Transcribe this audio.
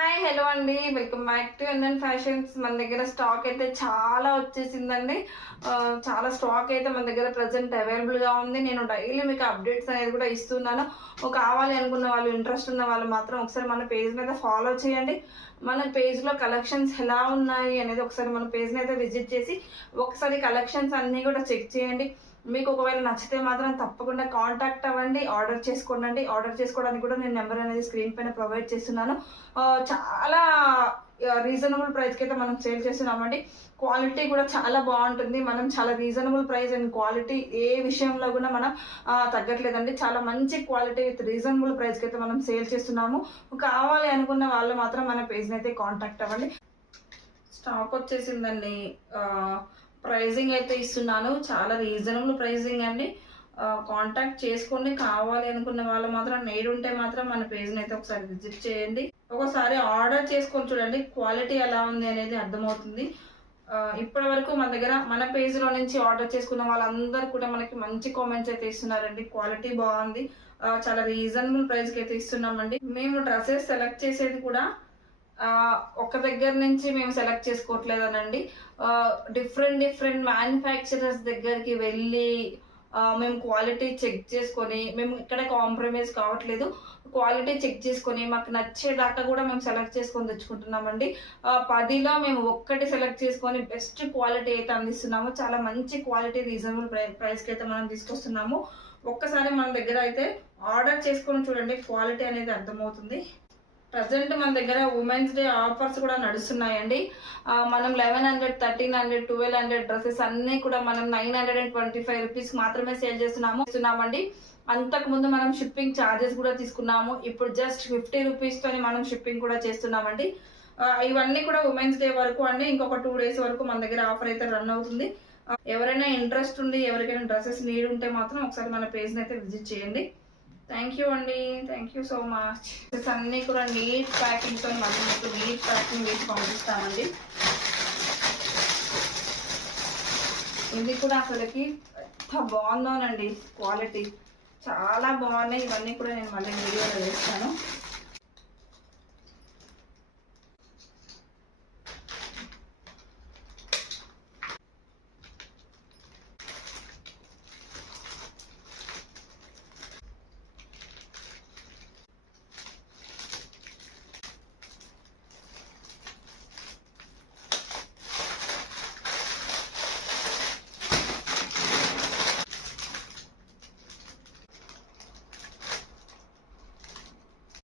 Hi hello అండి, welcome back to NN fashions. మన దగ్గర స్టాక్ అయితే చాలా వచ్చేసిందండి. చాలా స్టాక్ అయితే మన దగ్గర ప్రజెంట్ అవైలబుల్గా ఉంది. నేను డైలీ మీకు అప్డేట్స్ అనేది కూడా ఇస్తున్నాను. కావాలి అనుకున్న వాళ్ళు, ఇంట్రెస్ట్ ఉన్న వాళ్ళు మాత్రం ఒకసారి మన పేజ్ని అయితే ఫాలో చేయండి. మన పేజ్లో కలెక్షన్స్ ఎలా ఉన్నాయి అనేది ఒకసారి మన పేజ్ని అయితే విజిట్ చేసి ఒకసారి కలెక్షన్స్ అన్నీ కూడా చెక్ చేయండి. మీకు ఒకవేళ నచ్చితే మాత్రం తప్పకుండా కాంటాక్ట్ అవ్వండి, ఆర్డర్ చేసుకోండి. ఆర్డర్ చేసుకోవడానికి కూడా నేను నెంబర్ అనేది స్క్రీన్ పైన ప్రొవైడ్ చేస్తున్నాను. చాలా రీజనబుల్ ప్రైస్కి అయితే మనం సేల్ చేస్తున్నామండి. క్వాలిటీ కూడా చాలా బాగుంటుంది. మనం చాలా రీజనబుల్ ప్రైస్ అండ్ క్వాలిటీ ఏ విషయంలో కూడా మనం తగ్గట్లేదండి. చాలా మంచి క్వాలిటీ విత్ రీజనబుల్ ప్రైస్కి అయితే మనం సేల్ చేస్తున్నాము. కావాలి అనుకున్న వాళ్ళు మాత్రం మన పేజ్ని అయితే కాంటాక్ట్ అవ్వండి. స్టాక్ వచ్చేసిందండి. ప్రైజింగ్ అయితే ఇస్తున్నాను, చాలా రీజనబుల్ ప్రైజింగ్ అండి. కాంటాక్ట్ చేసుకోండి. కావాలి అనుకున్న వాళ్ళు మాత్రం నీడ్ ఉంటే మాత్రం మన పేజ్ని అయితే ఒకసారి విజిట్ చేయండి. ఒకసారి ఆర్డర్ చేసుకొని చూడండి, క్వాలిటీ ఎలా ఉంది అనేది అర్థమవుతుంది. ఇప్పటి వరకు మన దగ్గర మన పేజ్లో నుంచి ఆర్డర్ చేసుకున్న వాళ్ళందరూ కూడా మనకి మంచి కామెంట్స్ అయితే ఇస్తున్నారండి. క్వాలిటీ బాగుంది, చాలా రీజనబుల్ ప్రైస్కి అయితే ఇస్తున్నామండి. మేము డ్రెస్సెస్ సెలెక్ట్ చేసేది కూడా ఒక దగ్గర నుంచి మేము సెలెక్ట్ చేసుకోవట్లేదనండి. డిఫరెంట్ మ్యానుఫ్యాక్చరర్స్ దగ్గరికి వెళ్ళి మేము క్వాలిటీ చెక్ చేసుకొని, మేము ఇక్కడ కాంప్రమైజ్ కావట్లేదు. క్వాలిటీ చెక్ చేసుకొని మాకు నచ్చేదాకా కూడా మేము సెలెక్ట్ చేసుకొని తెచ్చుకుంటున్నామండి. 10లో మేము ఒక్కటి సెలెక్ట్ చేసుకొని బెస్ట్ క్వాలిటీ అయితే అందిస్తున్నాము. చాలా మంచి క్వాలిటీ రీజనబుల్ ప్రైస్కి అయితే మనం తీసుకొస్తున్నాము. ఒక్కసారి మన దగ్గర అయితే ఆర్డర్ చేసుకొని చూడండి, క్వాలిటీ అనేది అర్థమవుతుంది. ప్రజెంట్ మన దగ్గర ఉమెన్స్ డే ఆఫర్స్ కూడా నడుస్తున్నాయండి. మనం 1100, 1300, 1200 డ్రెస్సెస్ అన్నీ కూడా మనం 925 రూపీస్ మాత్రమే సేల్ చేస్తున్నామండి. అంతకుముందు మనం షిప్పింగ్ ఛార్జెస్ కూడా తీసుకున్నాము. ఇప్పుడు జస్ట్ 50 రూపీస్తోని మనం షిప్పింగ్ కూడా చేస్తున్నామండి. ఇవన్నీ కూడా ఉమెన్స్ డే వరకు అండి. ఇంకొక 2 డేస్ వరకు మన దగ్గర ఆఫర్ అయితే రన్ అవుతుంది. ఎవరైనా ఇంట్రెస్ట్ ఉండి ఎవరికైనా డ్రెస్సెస్ నీడ్ ఉంటే మాత్రం ఒకసారి మన పేజ్ని అయితే విజిట్ చేయండి. థ్యాంక్ యూ అండి, థ్యాంక్ యూ సో మచ్. అన్నీ కూడా నీట్ ప్యాకింగ్తో మళ్ళీ మీకు నీట్ ప్యాకింగ్ వేసి పంపిస్తామండి. ఇది కూడా అసలుకి ఎంత బాగుందోనండి, క్వాలిటీ చాలా బాగున్నాయి. ఇవన్నీ కూడా నేను మళ్ళీ వీడియోలో వేస్తాను.